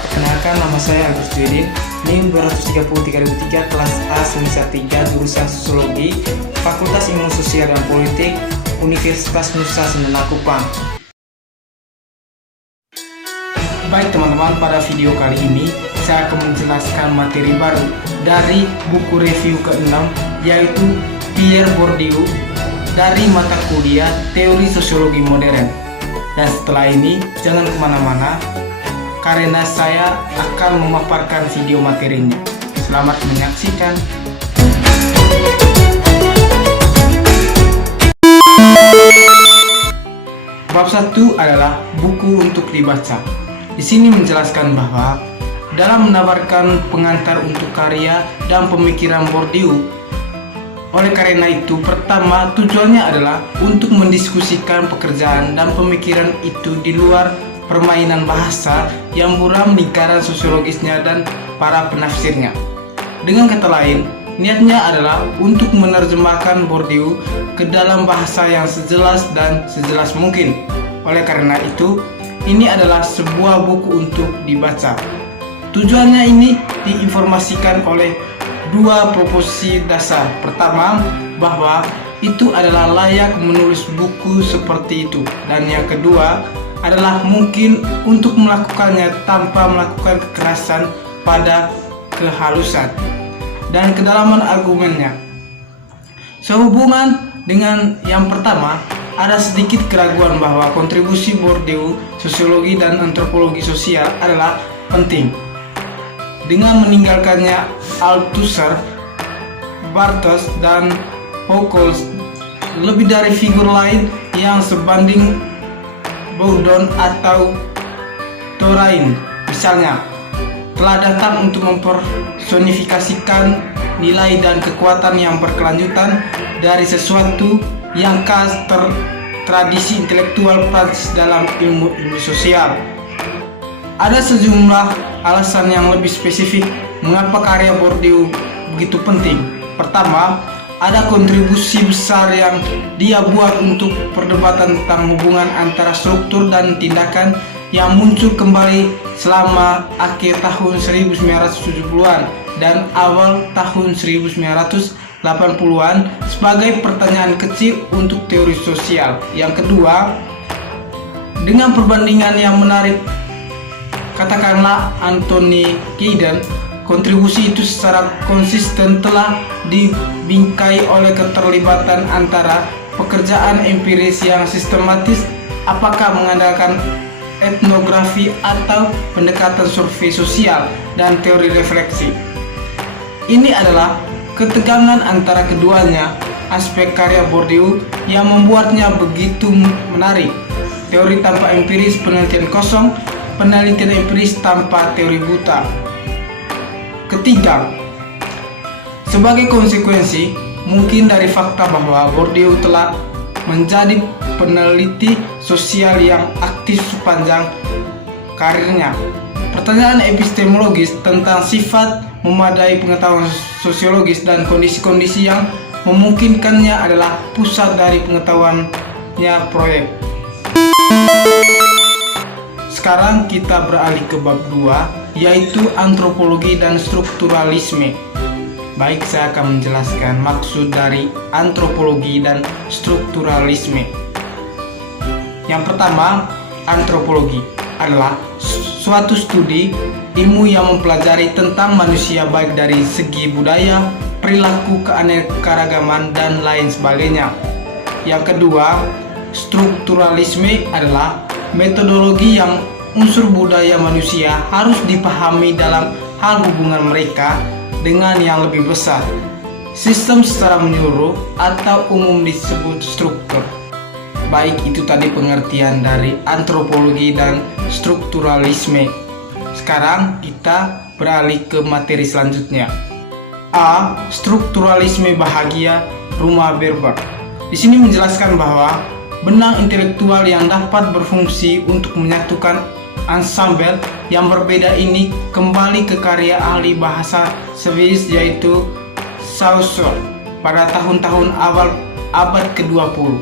Perkenalkan, nama saya Agus Dwidin, NIM 233 kelas A semester 3 jurusan Sosiologi, Fakultas Ilmu Sosial dan Politik, Universitas Nusa Sembana Kupang. Baik teman-teman, pada video kali ini saya akan menjelaskan materi baru dari buku review ke-6, yaitu Pierre Bourdieu dari mata kuliah Teori Sosiologi Modern. Dan setelah ini jangan kemana-mana, karena saya akan memaparkan video materinya. Selamat menyaksikan. Bab 1 adalah buku untuk dibaca. Di sini menjelaskan bahwa dalam menawarkan pengantar untuk karya dan pemikiran Bourdieu, oleh karena itu, pertama tujuannya adalah untuk mendiskusikan pekerjaan dan pemikiran itu di luar permainan bahasa yang buram lingkaran sosiologisnya dan para penafsirnya. Dengan kata lain, niatnya adalah untuk menerjemahkan Bourdieu ke dalam bahasa yang sejelas dan sejelas mungkin. Oleh karena itu, ini adalah sebuah buku untuk dibaca. Tujuannya ini diinformasikan oleh dua proposisi dasar. Pertama, bahwa itu adalah layak menulis buku seperti itu, dan yang kedua adalah mungkin untuk melakukannya tanpa melakukan kekerasan pada kehalusan dan kedalaman argumennya. Sehubungan dengan yang pertama, ada sedikit keraguan bahwa kontribusi Bourdieu sosiologi dan antropologi sosial adalah penting. Dengan meninggalkannya Althusser, Barthes, dan Foucault, lebih dari figur lain yang sebanding Bourdon atau Thorain misalnya, telah datang untuk mempersonifikasikan nilai dan kekuatan yang berkelanjutan dari sesuatu yang khas tradisi intelektual Prancis dalam ilmu sosial. Ada sejumlah alasan yang lebih spesifik mengapa karya Bourdieu begitu penting. Pertama, ada kontribusi besar yang dia buat untuk perdebatan tentang hubungan antara struktur dan tindakan yang muncul kembali selama akhir tahun 1970-an dan awal tahun 1980-an sebagai pertanyaan kecil untuk teori sosial. Yang kedua, dengan perbandingan yang menarik, katakanlah Anthony Giddens, kontribusi itu secara konsisten telah dibingkai oleh keterlibatan antara pekerjaan empiris yang sistematis, apakah mengandalkan etnografi atau pendekatan survei sosial dan teori refleksi. Ini adalah ketegangan antara keduanya aspek karya Bourdieu yang membuatnya begitu menarik. Teori tanpa empiris, penelitian kosong, penelitian empiris tanpa teori buta. Ketiga, sebagai konsekuensi mungkin dari fakta bahwa Bourdieu telah menjadi peneliti sosial yang aktif sepanjang karirnya, pertanyaan epistemologis tentang sifat memadai pengetahuan sosiologis dan kondisi-kondisi yang memungkinkannya adalah pusat dari pengetahuannya proyek. Sekarang kita beralih ke bab 2, yaitu antropologi dan strukturalisme. Baik, saya akan menjelaskan maksud dari antropologi dan strukturalisme. Yang pertama, antropologi adalah suatu studi ilmu yang mempelajari tentang manusia baik dari segi budaya, perilaku, keanekaragaman, dan lain sebagainya. Yang kedua, strukturalisme adalah metodologi yang unsur budaya manusia harus dipahami dalam hal hubungan mereka dengan yang lebih besar. Sistem secara menyeluruh atau umum disebut struktur. Baik, itu tadi pengertian dari antropologi dan strukturalisme. Sekarang kita beralih ke materi selanjutnya. A. Strukturalisme bahagia Ruma Berber. Di sini menjelaskan bahwa benang intelektual yang dapat berfungsi untuk menyatukan ensemble yang berbeda ini kembali ke karya ahli bahasa Swiss yaitu Saussure pada tahun-tahun awal abad ke-20.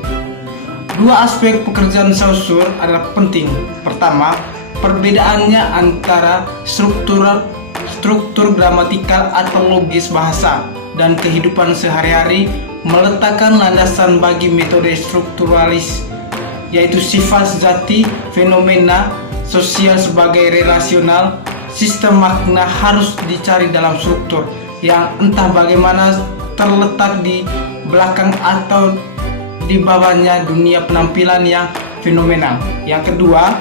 Dua aspek pekerjaan Saussure adalah penting. Pertama, Perbedaannya antara struktur gramatikal atau logis bahasa dan kehidupan sehari-hari meletakkan landasan bagi metode strukturalis, yaitu sifat sejati fenomena sosial sebagai relasional. Sistem makna harus dicari dalam struktur yang entah bagaimana terletak di belakang atau di bawahnya dunia penampilan yang fenomenal. Yang kedua,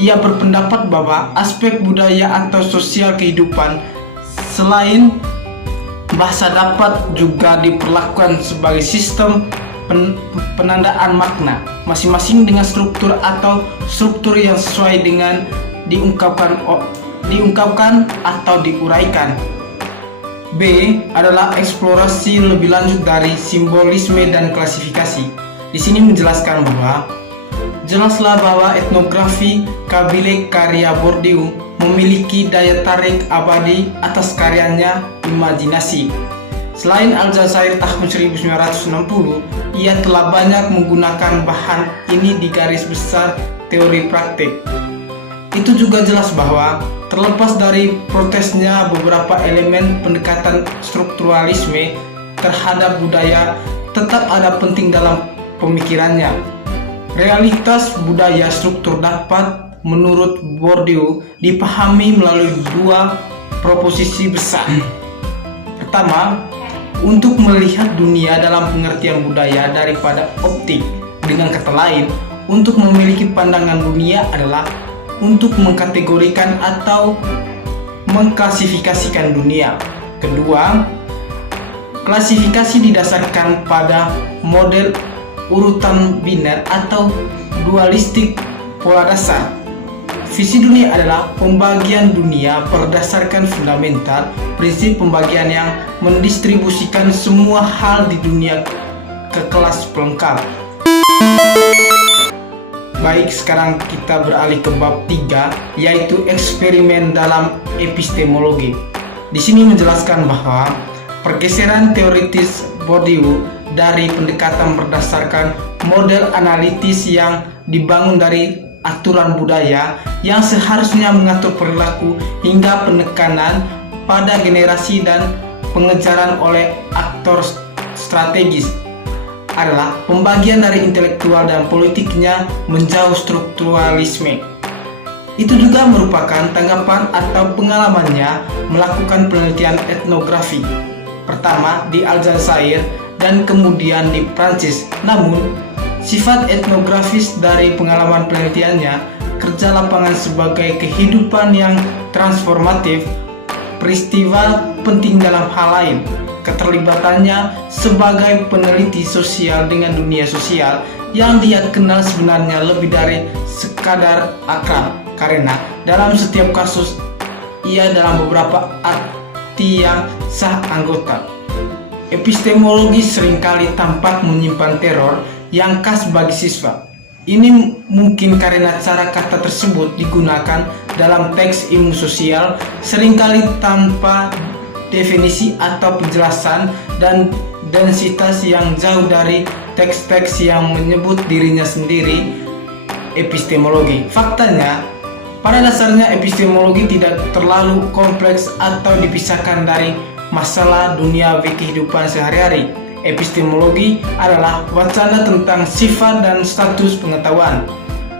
ia berpendapat bahwa aspek budaya atau sosial kehidupan selain bahasa dapat juga diperlakukan sebagai sistem penandaan makna masing-masing dengan struktur atau struktur yang sesuai dengan diungkapkan atau diuraikan. B adalah eksplorasi lebih lanjut dari simbolisme dan klasifikasi. Di sini menjelaskan bahwa jelaslah bahwa etnografi Kabyle karya Bourdieu memiliki daya tarik abadi atas karyanya Imajinasi. Selain Aljazair tahun 1960, ia telah banyak menggunakan bahan ini di garis besar teori praktik. Itu juga jelas bahwa terlepas dari protesnya beberapa elemen pendekatan strukturalisme terhadap budaya tetap ada penting dalam pemikirannya. Realitas budaya struktur dapat menurut Bourdieu dipahami melalui dua proposisi besar. Pertama, untuk melihat dunia dalam pengertian budaya daripada optik. Dengan kata lain, untuk memiliki pandangan dunia adalah untuk mengkategorikan atau mengklasifikasikan dunia. Kedua, klasifikasi didasarkan pada model urutan biner atau dualistik pola dasar. Visi dunia adalah pembagian dunia berdasarkan fundamental, prinsip pembagian yang mendistribusikan semua hal di dunia ke kelas pelengkap. Baik, sekarang kita beralih ke bab 3, yaitu eksperimen dalam epistemologi. Di sini menjelaskan bahwa pergeseran teoritis Bourdieu dari pendekatan berdasarkan model analitis yang dibangun dari aturan budaya yang seharusnya mengatur perilaku hingga penekanan pada generasi dan pengejaran oleh aktor strategis adalah pembagian dari intelektual dan politiknya menjauh strukturalisme. Itu juga merupakan tanggapan atau pengalamannya melakukan penelitian etnografi, pertama di Aljazair dan kemudian di Prancis. Namun, sifat etnografis dari pengalaman penelitiannya, kerja lapangan sebagai kehidupan yang transformatif, peristiwa penting dalam hal lain, keterlibatannya sebagai peneliti sosial dengan dunia sosial yang dia kenal sebenarnya lebih dari sekadar akrab, karena dalam setiap kasus ia dalam beberapa arti yang sah anggota. Epistemologi seringkali tampak menyimpan teror yang khas bagi siswa. Ini mungkin karena cara kata tersebut digunakan dalam teks ilmu sosial seringkali tanpa definisi atau penjelasan dan densitas yang jauh dari teks-teks yang menyebut dirinya sendiri epistemologi. Faktanya, pada dasarnya epistemologi tidak terlalu kompleks atau dipisahkan dari masalah duniawi kehidupan sehari-hari. Epistemologi adalah wacana tentang sifat dan status pengetahuan.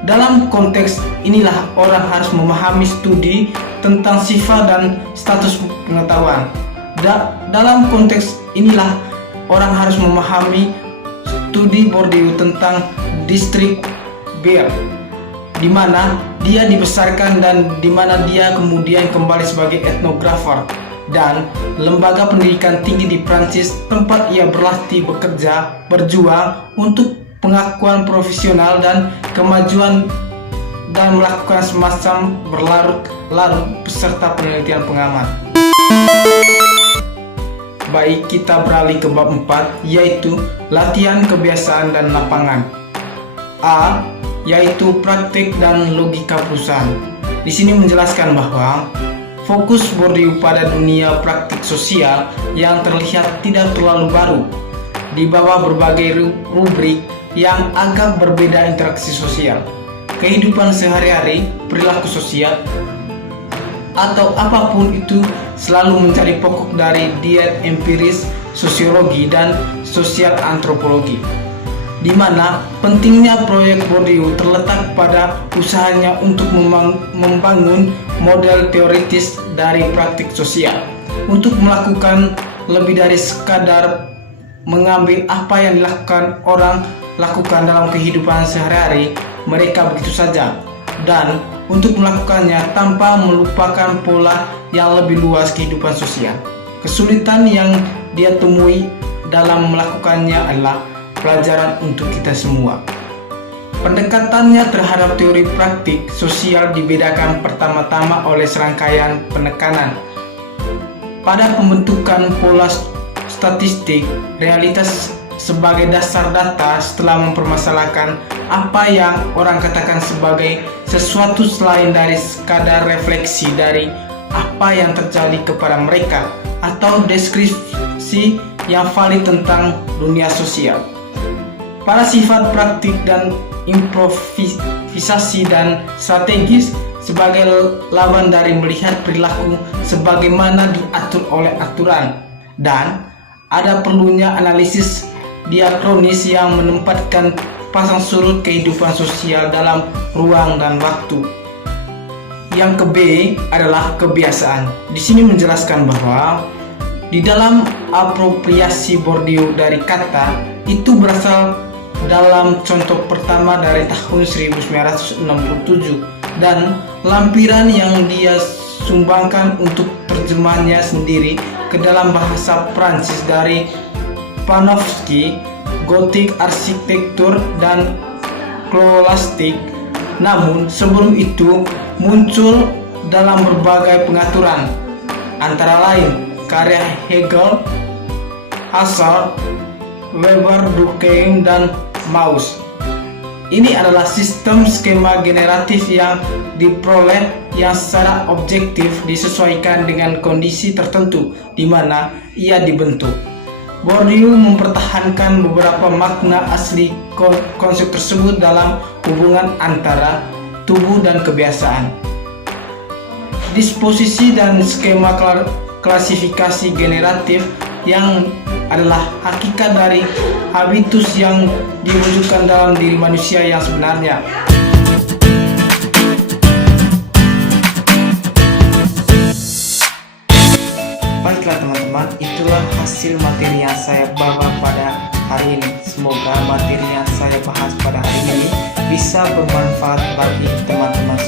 Dalam konteks inilah orang harus memahami studi tentang sifat dan status pengetahuan. Dalam konteks inilah orang harus memahami studi Bourdieu tentang distrik Beer, di mana dia dibesarkan dan di mana dia kemudian kembali sebagai etnografer, dan lembaga pendidikan tinggi di Prancis tempat ia berlatih bekerja berjuang untuk pengakuan profesional dan kemajuan dan melakukan semacam berlarut-larut beserta penelitian pengamat. Baik, kita beralih ke bab 4, yaitu latihan kebiasaan dan lapangan. A, yaitu praktik dan logika perusahaan. Di sini menjelaskan bahwa fokus Bourdieu pada dunia praktik sosial yang terlihat tidak terlalu baru, di bawah berbagai rubrik yang agak berbeda interaksi sosial. kehidupan sehari-hari, perilaku sosial, atau apapun itu selalu menjadi pokok dari diet empiris sosiologi dan sosial antropologi, di mana pentingnya proyek Bourdieu terletak pada usahanya untuk membangun model teoritis dari praktik sosial untuk melakukan lebih dari sekadar mengambil apa yang dilakukan orang lakukan dalam kehidupan sehari-hari mereka begitu saja, dan untuk melakukannya tanpa melupakan pola yang lebih luas kehidupan sosial. Kesulitan yang dia temui dalam melakukannya adalah pelajaran untuk kita semua. Pendekatannya terhadap teori praktik sosial dibedakan pertama-tama oleh serangkaian penekanan pada pembentukan pola statistik realitas sebagai dasar data setelah mempermasalahkan apa yang orang katakan sebagai sesuatu selain dari sekadar refleksi dari apa yang terjadi kepada mereka atau deskripsi yang valid tentang dunia sosial. Para sifat praktik dan improvisasi dan strategis sebagai lawan dari melihat perilaku sebagaimana diatur oleh aturan, dan ada perlunya analisis diakronis yang menempatkan pasang surut kehidupan sosial dalam ruang dan waktu. Yang ke-B adalah kebiasaan. Di sini menjelaskan bahwa di dalam apropriasi Bourdieu dari kata itu berasal dalam contoh pertama dari tahun 1967 dan lampiran yang dia sumbangkan untuk terjemahannya sendiri ke dalam bahasa Prancis dari Panofsky, Gotik arsitektur dan klolastik. Namun sebelum itu muncul dalam berbagai pengaturan, antara lain karya Hegel, Husserl, Weber, Durkheim, dan Mauss. Ini adalah sistem skema generatif yang diperoleh yang secara objektif disesuaikan dengan kondisi tertentu di mana ia dibentuk. Bourdieu mempertahankan beberapa makna asli konsep tersebut dalam hubungan antara tubuh dan kebiasaan. Disposisi dan skema klasifikasi generatif yang adalah hakikat dari habitus yang diwujudkan dalam diri manusia yang sebenarnya. Baiklah teman-teman, itulah hasil materi yang saya bawa pada hari ini. Semoga materi yang saya bahas pada hari ini bisa bermanfaat bagi teman-teman